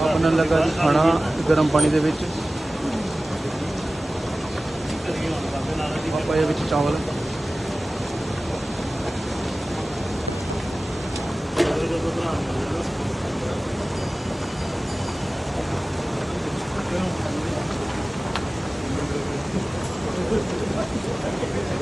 ਆਪਣਾ ਲੱਗਾ ਜੀ ਖਾਣਾ ਗਰਮ ਪਾਣੀ ਦੇ ਵਿੱਚ। ਪਾਪਾ ਇਹ ਵਿੱਚ ਚਾਵਲ। ਆ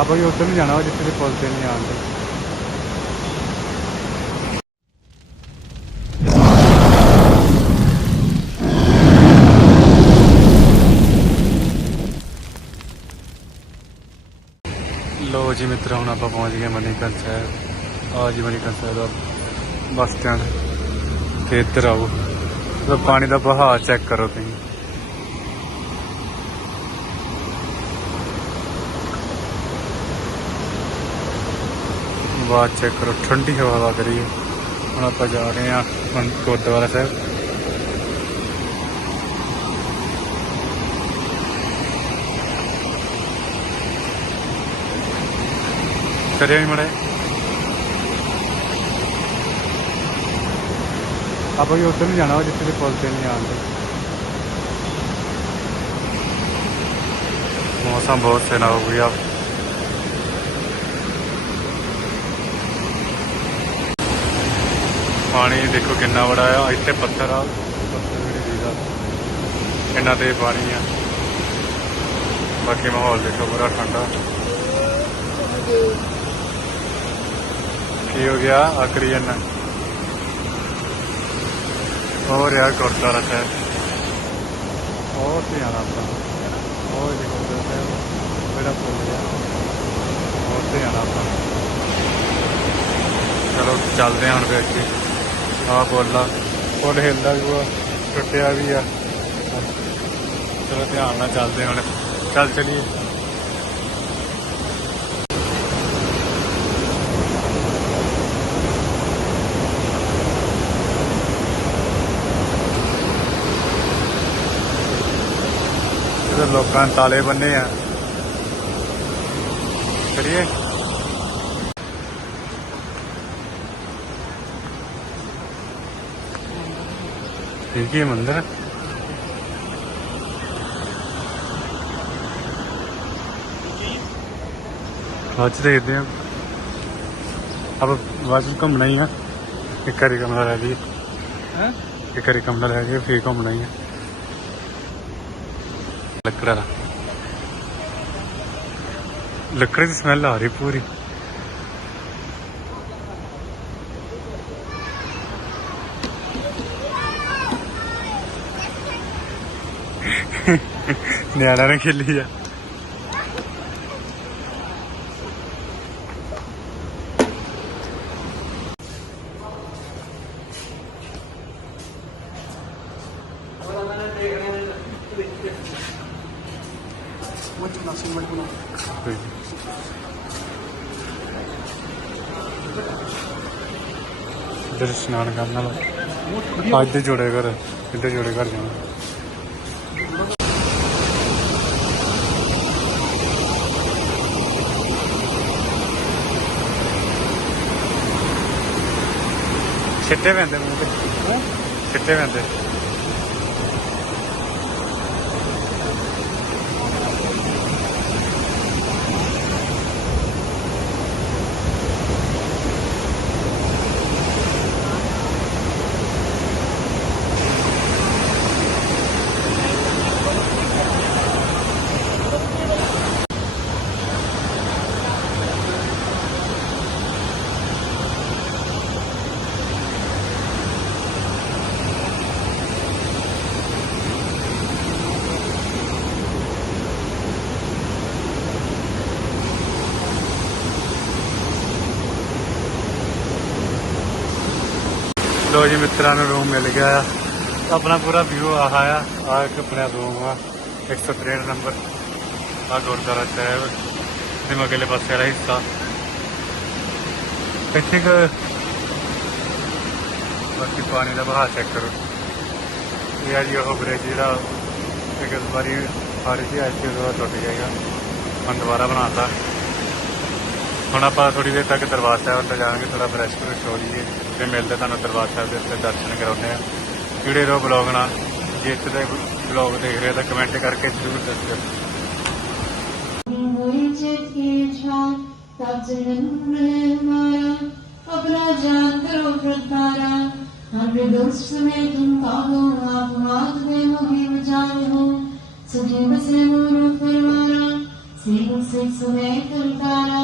ਆਪਾਂ ਵੀ ਉੱਧਰ ਨੂੰ ਜਾਣਾ ਵਾ ਜਿੱਥੇ ਦੇ ਪੁਲ ਤੇ ਨਹੀਂ ਆਉਂਦੇ ਲੋ ਜੀ ਮਿੱਤਰ, ਹੁਣ ਆਪਾਂ ਪਹੁੰਚ ਗਏ ਮਨੀਕਰਨ ਸਾਹਿਬ। ਆ ਜੀ ਮਨੀਕਰਨ ਸਾਹਿਬ ਦਾ ਬੱਸ ਸਟੈਂਡ। ਤੇ ਇੱਧਰ ਆਓ। ਪਾਣੀ ਦਾ ਬਹਾਅ ਚੈੱਕ ਕਰੋ ਤੁਸੀਂ। ਬਾਅਦ ਚੈੱਕ ਕਰੋ ਠੰਡੀ ਹਵਾ ਲੱਗ ਰਹੀ ਹੈ। ਹੁਣ ਆਪਾਂ ਜਾ ਰਹੇ ਹਾਂ ਗੁਰਦੁਆਰਾ ਸਾਹਿਬ। ਕਰਿਆ ਹੀ ਮੜਾ ਆਪਾਂ ਵੀ ਉੱਧਰ ਨੂੰ ਜਾਣਾ ਵਾ ਜਿੱਥੇ ਦੇ ਪੁਲ ਤੇ ਨਹੀਂ ਆਉਂਦੇ ਮੌਸਮ ਬਹੁਤ ਸੋਹਣਾ ਹੋ ਗਿਆ। ਪਾਣੀ ਦੇਖੋ ਕਿੰਨਾ ਬੜਾ ਆ, ਇੱਥੇ ਪੱਥਰ ਆ। ਪੱਥਰ ਵੀ ਨਹੀਂ ਦਿਖਦਾ ਤੇ ਪਾਣੀ ਆ। ਬਾਕੀ ਮਾਹੌਲ ਦੇਖੋ ਬੜਾ ਠੰਡਾ। ਕੀ ਹੋ ਗਿਆ? ਆਕਰੀ ਜੰਨਾ ਹੋਰ ਯਾਰ ਗੁਰਦੁਆਰਾ ਸਾਹਿਬ। ਹੋਰ ਤੇ ਆਣਾ ਆਪਾਂ ਹੋਰ ਜੀ ਗੁਰਦੁਆਰਾ ਸਾਹਿਬ। ਬੜਾ ਪੁੱਲ ਆ। ਹੋਰ ਤੇ ਆਣਾ ਆਪਾਂ ਚਲੋ, ਚੱਲਦੇ ਹਾਂ ਹੁਣ ਫਿਰ ਅੱਗੇ। ਆਹ ਬੋਲਾ ਪੁੱਲ ਹਿਲਦਾ ਵੀ ਆ ਟੁੱਟਿਆ ਵੀ ਆ। ਚਲੋ ਧਿਆਨ ਨਾਲ ਚੱਲਦੇ ਹਾਂ ਹੁਣ। ਚੱਲ ਚਲੀਏ। ਲੋਕਾਂ ਤਾਲੇ ਬੰਨੇ ਆ। ਕਰੀਏ देखिए मंदिर। वाच देखते हैं अब वाच घूमना ही है। एक हरी कमरा रह हाँ? गई एक हरी कमरा रह गया फिर घूमना ही है। लकड़ा। लकड़ी की स्मेल आ रही पूरी। ਨਿਆਣਾ ਨੇ ਖੇਲੀ ਆ ਉਹ ਚੁਣਾ ਸੀਮੈਂਟ ਬਣਾ ਕੋਈ ਨੀ। ਇੱਧਰ ਇਸ਼ਨਾਨ ਕਰਨ ਵਾਲਾ ਅੱਜ ਦੇ ਜੋੜੇ ਘਰ ਇੱਧਰ ਜੋੜੇ ਘਰ ਜਾਣਾ ਛਿੱਟੇ ਪੈਂਦੇ ਮੂੰਹ ਤੇ। ਛਿੱਟੇ ਪੈਂਦੇ। ਲੋ ਜੀ ਮਿੱਤਰਾਂ ਨੂੰ ਰੂਮ ਮਿਲ ਗਿਆ ਆ ਆਪਣਾ ਪੂਰਾ ਵਿਊ ਆਹ ਆ ਆ ਇੱਕ ਆਪਣਾ ਰੂਮ ਆ 163 ਨੰਬਰ ਆ ਗੁਰਦੁਆਰਾ ਸਾਹਿਬ ਤੇ ਮਗਲੇ ਪਾਸੇ ਵਾਲਾ ਹਿੱਸਾ ਇੱਥੇ ਕੁ ਬਾਕੀ ਪਾਣੀ ਦਾ ਵਹਾਅ ਚੈੱਕ ਕਰੋ ਇਹ ਆ ਜੀ ਉਹ ਬ੍ਰਿਜ ਜਿਹੜਾ ਇੱਕ ਵਾਰੀ ਹਾੜੀ ਸੀ ਆਈ ਸੀ ਉਹਦਾ ਬਾਅਦ ਟੁੱਟ ਜਾਏਗਾ ਹੁਣ ਦੁਬਾਰਾ ਬਣਾਤਾ ਹੁਣ ਆਪਾਂ ਥੋੜੀ ਦੇਰ ਤੱਕ ਦਰਬਾਰ ਸਾਹਿਬ ਅੰਦਰ ਜਾਵਾਂਗੇ ਥੋੜਾ ਫਰੈਸ਼ ਫਰੈਸ਼ ਹੋ ਲਈਏ ਤੇ ਮਿਲਦੇ ਤੁਹਾਨੂੰ ਦਰਬਾਰ ਸਾਹਿਬ ਦੇ ਉੱਤੇ ਦਰਸ਼ਨ ਕਰਾਉਂਦੇ ਆ ਜਿਹੜੇ ਰੋ ਬਲੌਗ ਨਾਲ ਜੇ ਇੱਥੇ ਦੇ ਬਲੌਗ ਦੇਖ ਰਹੇ ਹੋ ਤਾਂ ਕਮੈਂਟ ਕਰਕੇ ਜ਼ਰੂਰ ਦੱਸਿਓ हुई चित की इच्छा तब जन्म हमारा अपना जान करो प्रतारा हमरे दोस्त में तुम पालो आप हाथ में मुझे बचाओ हो सजीव से मोर परवारा सिंह से सुने करतारा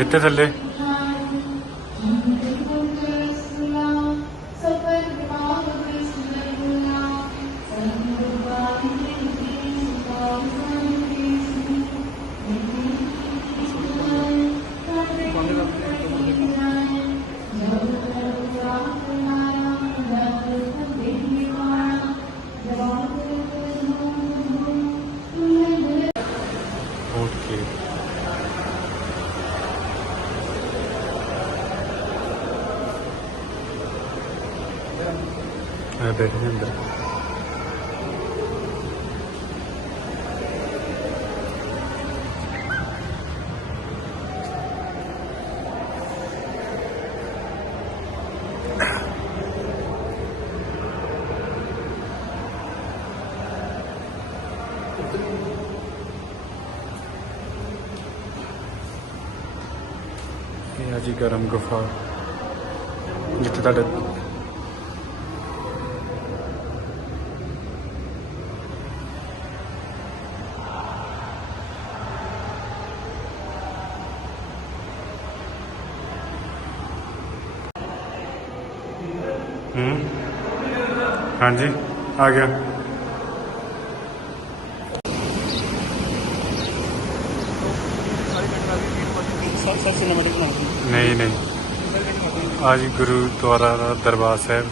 ਇੱਥੇ ਥੱਲੇ। मैं बैठे हैं अंदर। जी गर्म गुफा। जिथे ਹਾਂਜੀ ਆ ਗਿਆ। ਨਹੀਂ ਨਹੀਂ। ਅੱਜ ਗੁਰੂਦੁਆਰਾ ਦਾ ਦਰਬਾਰ ਸਾਹਿਬ।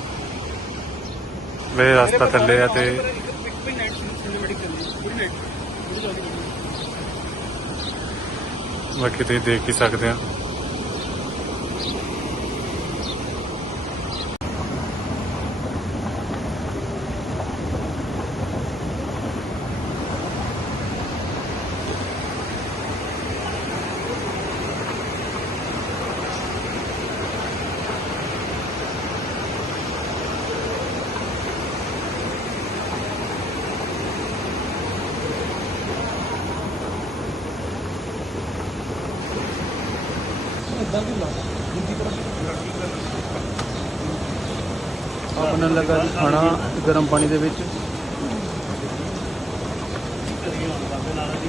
ਵੇ ਰਸਤਾ ਥੱਲੇ ਆ ਤੇ ਬਾਕੀ ਤੁਸੀਂ ਦੇਖ ਹੀ ਸਕਦੇ ਆ ਆਪਣਾ ਲੱਗਾ ਜੀ ਖਾਣਾ ਗਰਮ ਪਾਣੀ ਦੇ ਵਿੱਚ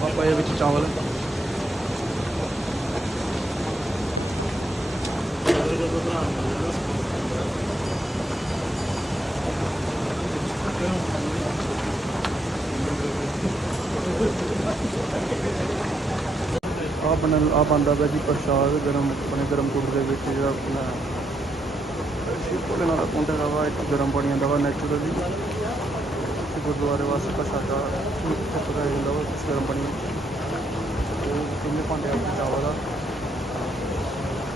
ਆਪਾਂ ਇਹ ਵਿੱਚ ਚਾਵਲ ਆਹ ਆਪਣਾ ਆ ਬੰਦਾ ਪਿਆ ਜੀ ਪ੍ਰਸ਼ਾਦ ਗਰਮ ਆਪਣੇ ਗਰਮ ਕੁੱਟ ਦੇ ਵਿੱਚ ਜਿਹੜਾ ਆਪਣਾ ਸ਼ਿਵ ਨਾਲ ਕੁੰਡ ਹੈਗਾ ਵਾ ਇੱਕ ਗਰਮ ਪਾਣੀ ਆਉਂਦਾ ਵਾ ਨੈਚੁਰਲੀ ਤੇ ਗੁਰਦੁਆਰੇ ਵਾਸਤੇ ਪ੍ਰਸ਼ਾਦਾ ਪਕਾਇਆ ਜਾਂਦਾ ਵਾ ਇਸ ਗਰਮ ਪਾਣੀ ਵਿੱਚ ਕਿੰਨੇ ਭਾਂਡੇ ਆ ਚਾਵਲ ਦਾ।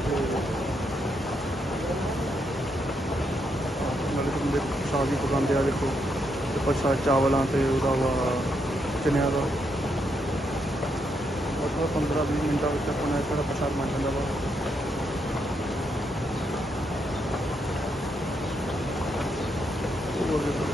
ਤੇ ਨਾਲੇ ਤੁੰਦੇ ਪ੍ਰਸ਼ਾਦ ਵੀ ਪਕਾਉਂਦੇ ਆ, ਦੇਖੋ। ਤੇ ਪ੍ਰਸ਼ਾਦ ਚਾਵਲਾਂ ਤੇ ਉਹਦਾ ਵਾ, ਚਨਿਆ ਦਾ। ਉਹ 15 20 ਮਿੰਟਾਂ ਵਿੱਚ ਆਪਣਾ ਇਹ ਪ੍ਰਸ਼ਾਦ ਬਣ ਜਾਂਦਾ ਵਾ। ਹੋਰ ਦੇਖੋ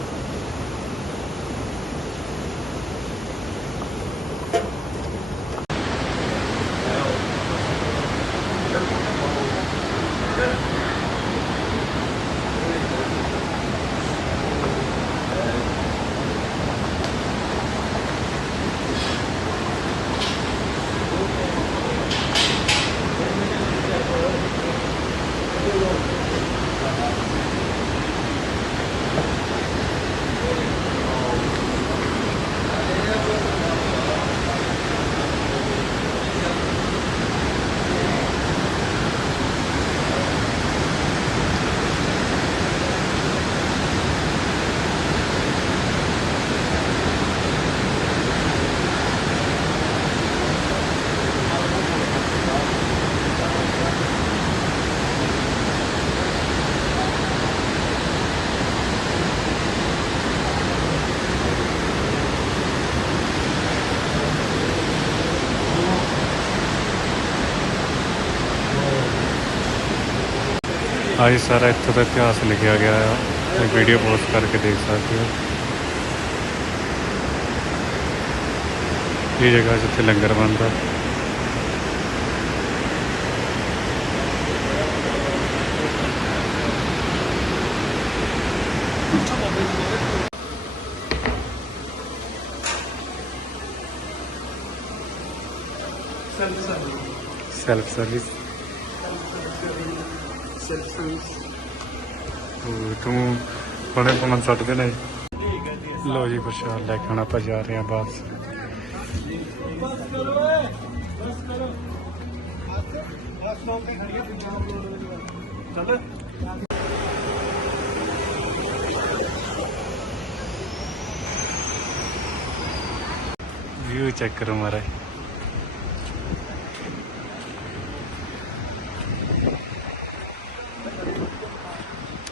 हाँ आज सारा इतों का इतिहास लिखा गया है। एक वीडियो पोस्ट करके देख सकते हो। ये जगह जिथे लंगर बनता self service self service service ਤੂੰ ਹੁਣੇ ਪਮਨ ਸੱਟ ਦੇਣਾ ਈ। ਲਓ ਜੀ ਪ੍ਰਸ਼ਾਦ ਲੈ ਕੇ ਹੁਣ ਆਪਾਂ ਜਾ ਰਹੇ ਹਾਂ ਵਾਪਸ ਵਿਊ ਚੈੱਕ ਕਰੋ ਮਾਰਾ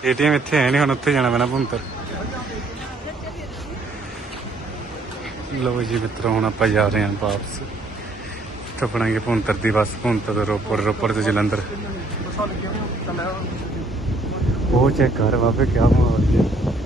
ਏਟੀਐਮ ਇੱਥੇ ਹੈ ਨਹੀਂ ਹੁਣ ਉੱਥੇ ਜਾਣਾ ਪੈਣਾ ਭੁੰਤਰ। ਲਓ ਜੀ ਮਿੱਤਰੋ, ਹੁਣ ਆਪਾਂ ਜਾ ਰਹੇ ਹਾਂ ਵਾਪਸ। ਇੱਥੋਂ ਭੁੰਤਰ ਦੀ ਬੱਸ, ਭੁੰਤਰ ਤੋਂ ਰੋਪੜ ਰੋਪੜ ਤੋਂ ਜਲੰਧਰ। ਉਹ ਚੈੱਕ ਕਰ ਬਾਬੇ, ਕਿਆ ਮਾਹੌਲ ਹੈ।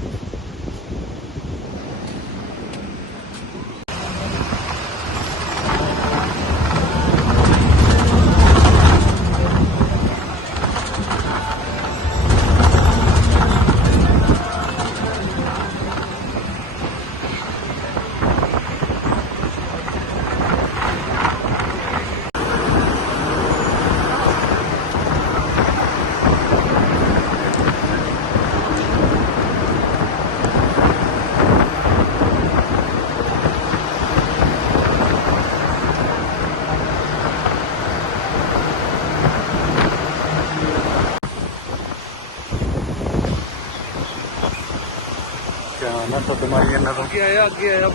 तो तुम्हारी नज़र तो। आया आगे आया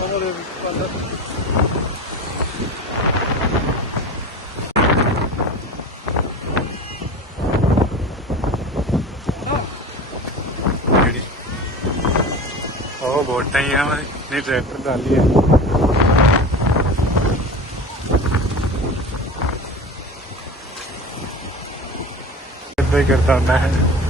बोटा ही है नहीं ट्रैक्टर डाली है। करता मैं।